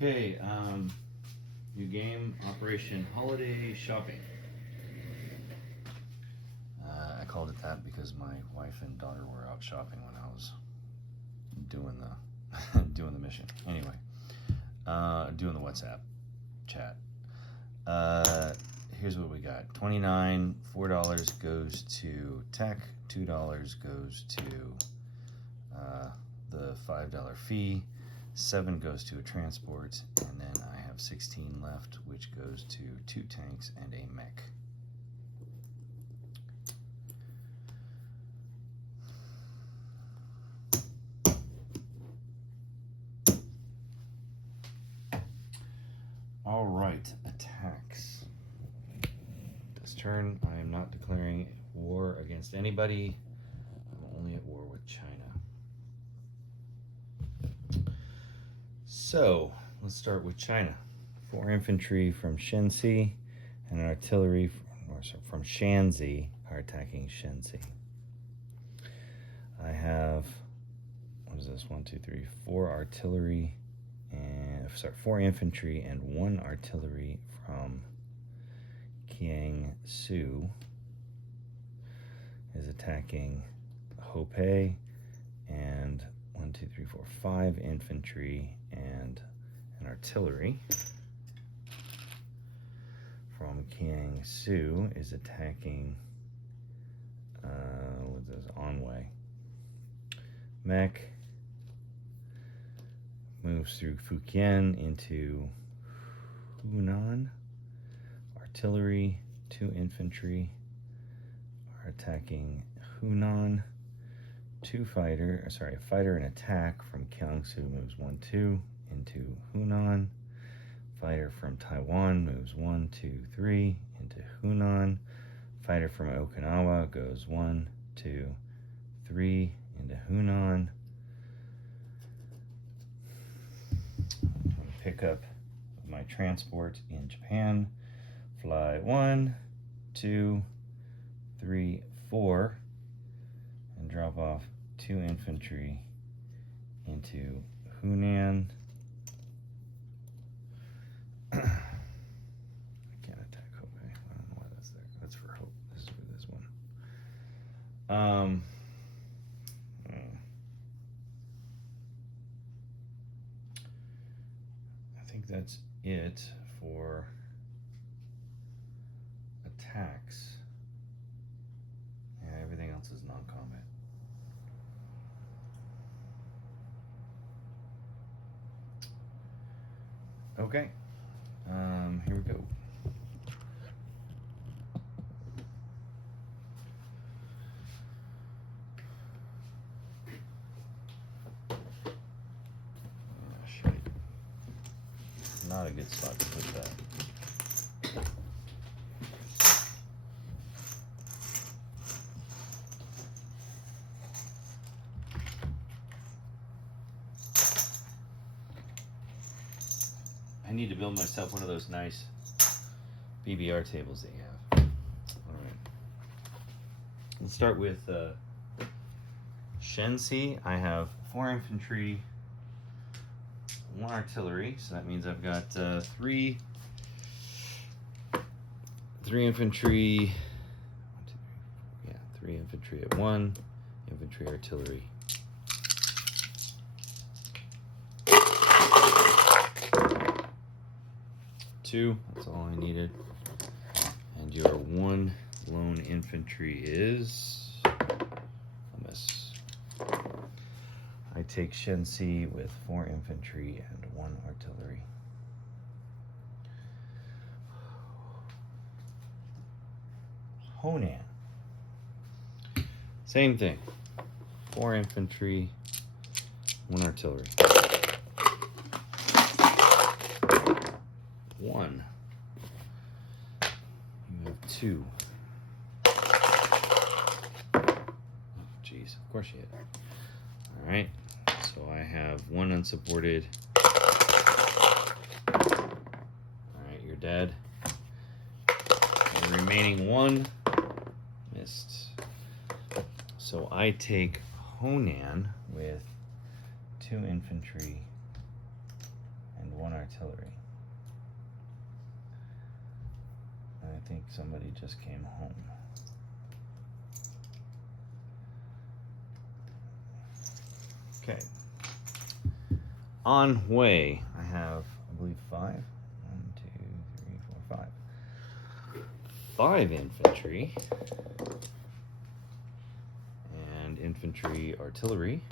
Okay, new game, Operation Holiday Shopping. I called it that because my wife and daughter were out shopping when I was doing the doing the mission. Anyway, doing the WhatsApp chat. Here's what we got: $29, $4 goes to tech, $2 goes to the $5 fee, $7 goes to a transport, and then I have 16 left, which goes to 2 tanks and a mech. All right, attacks. This turn, I am not declaring war against anybody. I'm only at war with China. So, let's start with China. 4 infantry from Shenxi and artillery from Shanxi are attacking Shenxi. I have, what is this, 4 artillery and, 4 infantry and 1 artillery from Kiangsu is attacking Hopei, and 5 infantry and an artillery from Kiangsu is attacking what is this, Anhui. Mech moves through Fujian into Hunan. Artillery, 2 infantry are attacking Hunan. A fighter and attack from Kiangsu moves 1-2 into Hunan. Fighter from Taiwan moves 1-2-3 into Hunan. Fighter from Okinawa goes 1-2-3 into Hunan. I'm going to pick up my transport in Japan. Fly 1, 2, 3, 4, and drop off 2 infantry into Hunan. I can't attack Hopei. I don't know why that's there. That's for Hope. This is for this one. I think that's it for attacks. Yeah, everything else is non-combat. Okay, here we go. Oh, shit. Not a good spot to put that. I need to build myself one of those nice BBR tables that you have. All right. Let's start with Shenxi. I have 4 infantry, 1 artillery, so that means I've got 3 infantry. 3 infantry at 1 infantry artillery. That's all I needed. And your 1 lone infantry is a miss. I take Shenxi with 4 infantry and 1 artillery. Honan. Same thing. 4 infantry, 1 artillery. 1. You have 2. Oh, jeez. Of course you hit. All right. So I have 1 unsupported. All right, you're dead. And the remaining 1 missed. So I take Honan with 2 infantry and 1 artillery. And I think somebody just came home. Okay. On way, I have, I believe, 5. 1, 2, 3, 4, 5. 5 infantry and infantry artillery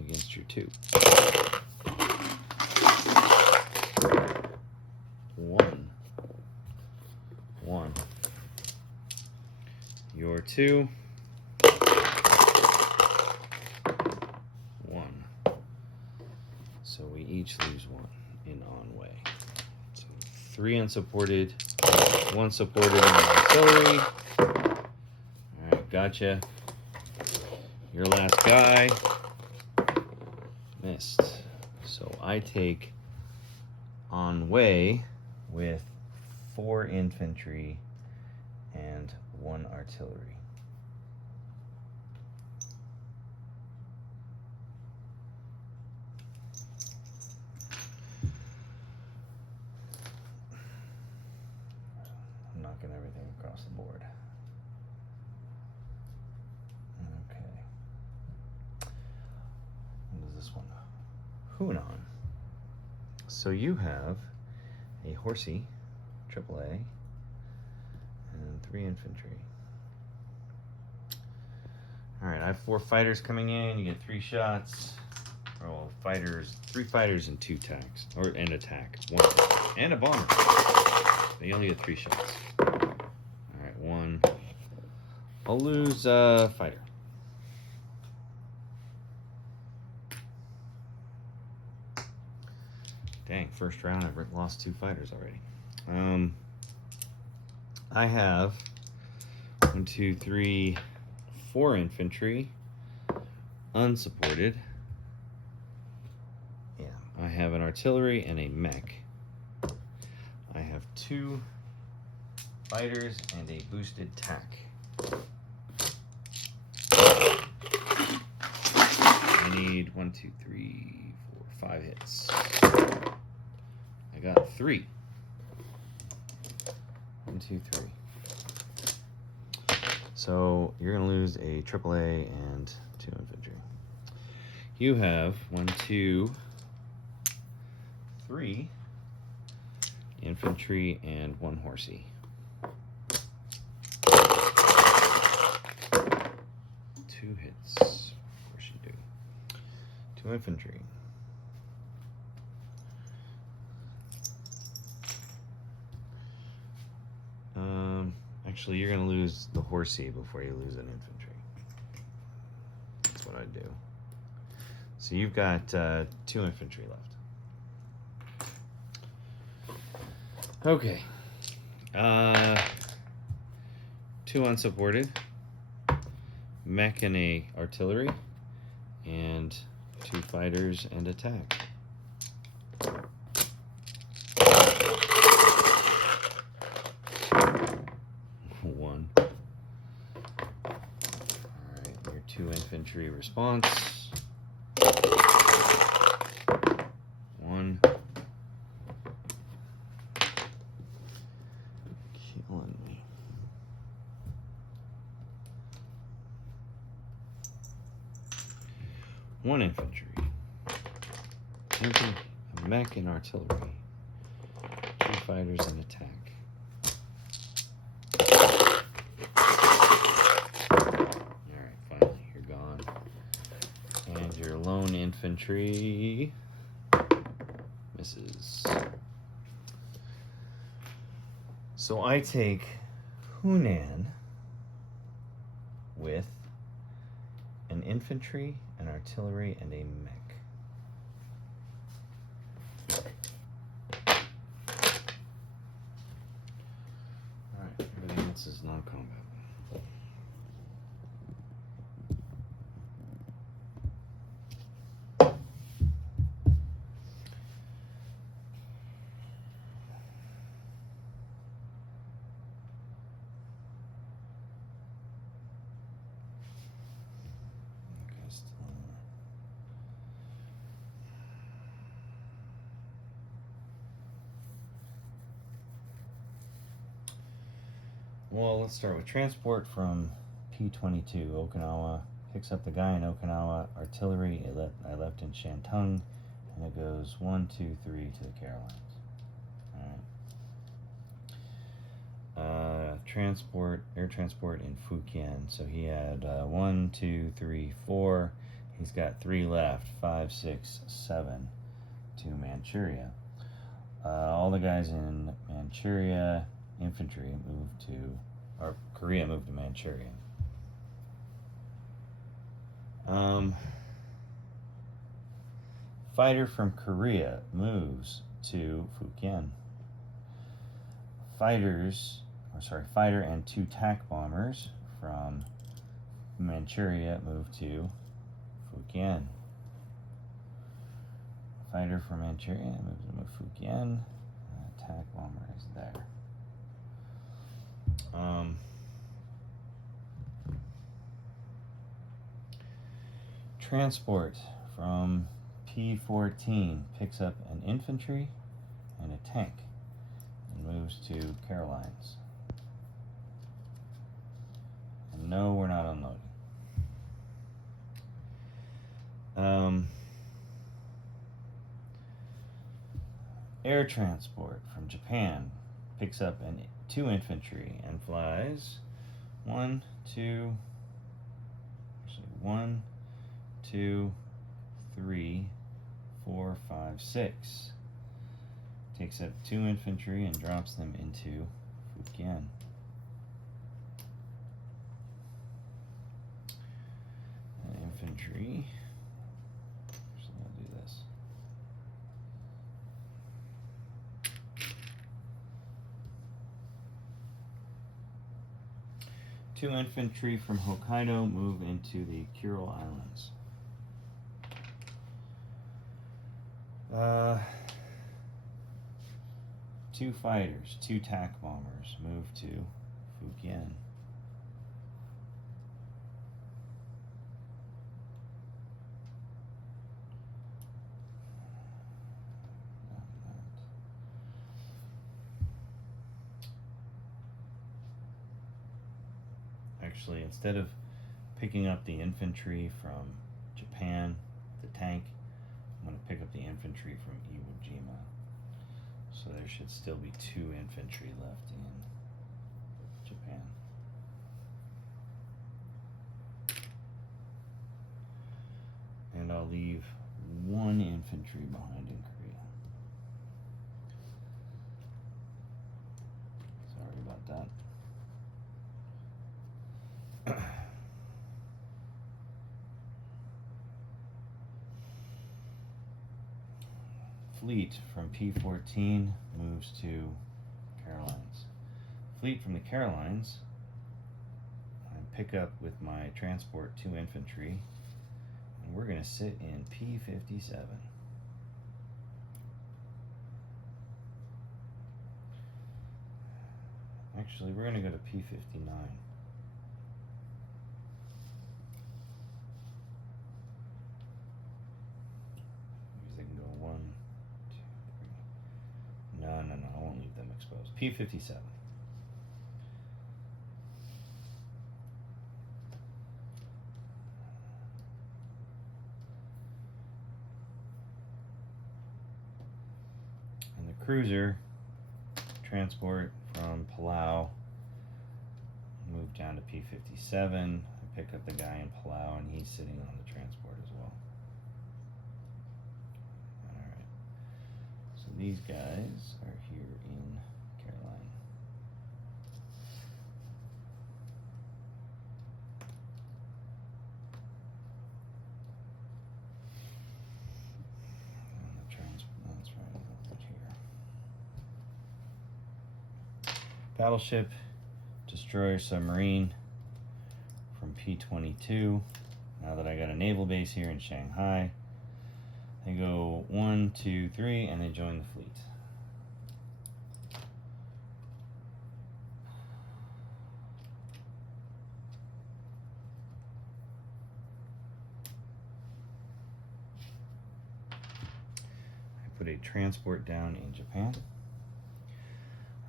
against your 2. 1. 1. Your 2. 1. So we each lose 1 in on way. So 3 unsupported, 1 supported in artillery. Alright, gotcha. Your last guy missed. So I take on way with 4 infantry and 1 artillery. I'm knocking everything across the board. Okay. What is this one? Hunan. So you have a horsey, AAA, and 3 infantry. Alright, I have 4 fighters coming in. You get 3 shots. Oh, fighters, 3 fighters and 2 attacks. And attack. 1. And a bomber. But you only get 3 shots. Alright, 1. I'll lose fighter. Dang, first round I've lost 2 fighters already. I have 1, 2, 3, 4 infantry, unsupported. Yeah, I have an artillery and a mech. I have 2 fighters and a boosted tack. I need 1, 2, 3, 4, 5 hits. I got 3. 1, 2, 3. So you're gonna lose a AAA and 2 infantry. You have 1, 2, 3 infantry and 1 horsey. 2 hits. Of course you do. 2 infantry. Actually, you're going to lose the horsey before you lose an infantry. That's what I'd do. So you've got 2 infantry left. Okay. 2 unsupported. Mech and a artillery. And 2 fighters and attack. Alright, your 2 infantry response. 1. Killing me. One infantry. A mech and artillery. 2 fighters and attack. Your lone infantry misses. So I take Hunan with an infantry, an artillery, and a mech. Alright, everything else is non-combat. Well, let's start with transport from P-22, Okinawa. Picks up the guy in Okinawa. Artillery, I left in Shantung. And it goes 1, 2, 3 to the Carolines. Alright. Transport, air transport in Fukien. So he had 1, 2, 3, 4. He's got 3 left. 5, 6, 7 to Manchuria. All the guys in Manchuria, infantry moved to, or Korea moved to Manchuria. Fighter from Korea moves to Fukien. Fighter and 2 TAC bombers from Manchuria move to Fukien. Fighter from Manchuria moves to Fukien. TAC bomber is there. Transport from P-14 picks up an infantry and a tank and moves to Carolines. And no, we're not unloading. Air transport from Japan picks up 2 infantry and flies 1, 2, 3, 4, 5, 6. Takes up 2 infantry and drops them into Fukien. Infantry. So I'll do this. Two infantry from Hokkaido move into the Kuril Islands. 2 fighters, 2 TAC bombers move to Fukien. Actually, instead of picking up the infantry from Japan, the tank, I'm going to pick up the infantry from Iwo Jima. So there should still be 2 infantry left in Japan. And I'll leave 1 infantry behind in Korea. Sorry about that. Fleet from P-14 moves to Carolines. Fleet from the Carolines, I pick up with my transport 2 infantry, and we're going to sit in P-57. Actually, we're going to go to P-59. They can go 1, 2, 3. No, I won't leave them exposed. P-57. And the cruiser transport from Palau move down to P-57. I pick up the guy in Palau, and he's sitting on the transport as well. Alright. So these guys are here in Caroline. And the transport, that's right, I'll put here. Battleship, destroyer, submarine from P-22. Now that I got a naval base here in Shanghai, they go 1, 2, 3, and they join the fleet. I put a transport down in Japan.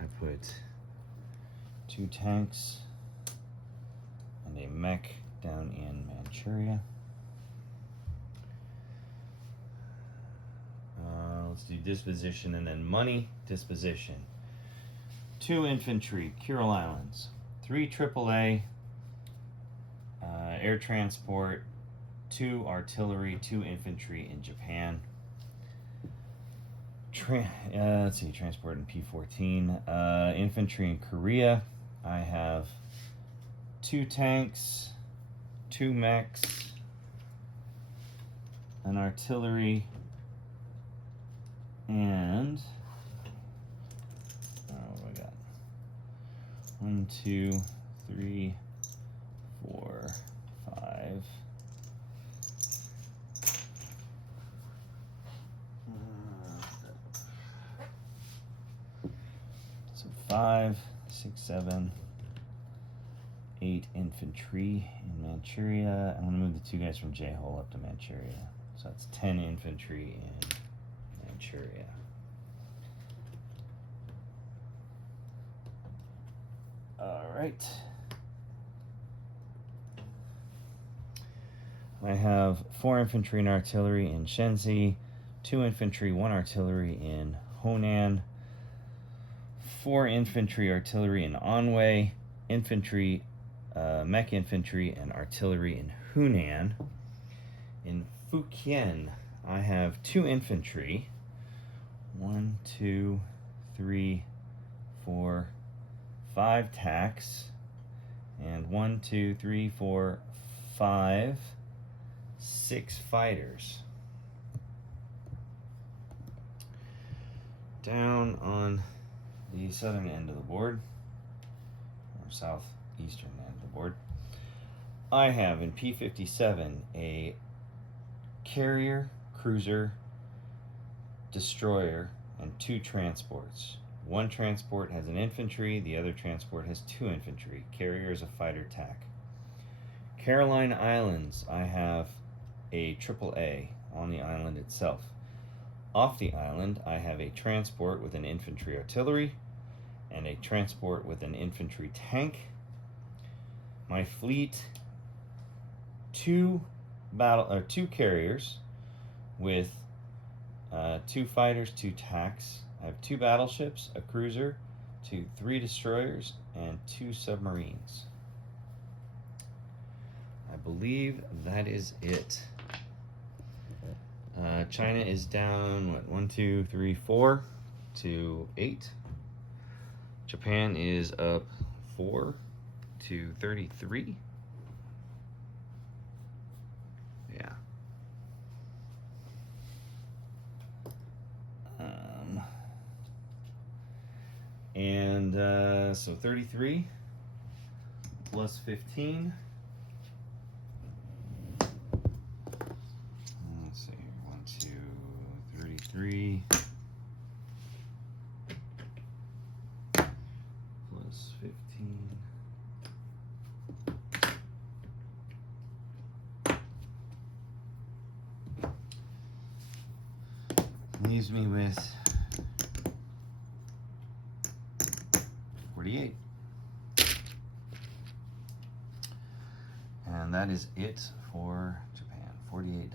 I put 2 tanks, and a mech down in Manchuria. Let's do disposition and then money. Disposition. 2 infantry, Kuril Islands. 3 AAA, air transport. 2 artillery, 2 infantry in Japan. Let's see, transport in P-14. Infantry in Korea. I have 2 tanks, 2 mechs, an artillery, and what do I got? 1, 2, 3, 4, 5. So 5, 6, 7, 8 infantry in Manchuria. I'm going to move the 2 guys from J-Hole up to Manchuria. So that's 10 infantry in Manchuria. All right. I have 4 infantry and artillery in Shenzi, 2 infantry, 1 artillery in Honan, 4 infantry, artillery in Anhui, infantry, mech infantry, and artillery in Hunan. In Fukien, I have 2 infantry, 1, 2, 3, 4, 5 tacks, and 1, 2, 3, 4, 5, 6 fighters. Down on the southern end of the board, or southeastern end of the board, I have in P-57 a carrier, cruiser, destroyer, and 2 transports. 1 transport has an infantry, the other transport has 2 infantry. Carrier is a fighter tac. Caroline Islands, I have a AAA on the island itself. Off the island, I have a transport with an infantry artillery and a transport with an infantry tank. My fleet, 2 carriers with 2 fighters, 2 tacs. I have 2 battleships, a cruiser, 3 destroyers, and 2 submarines. I believe that is it. China is down, 1, 2, 3, 4 to 8. Japan is up 4 to 33. Yeah. So 33 plus 15. Let's see here. 1, 2, 33 plus 15. Leaves me with 48. And that is it for Japan, $48.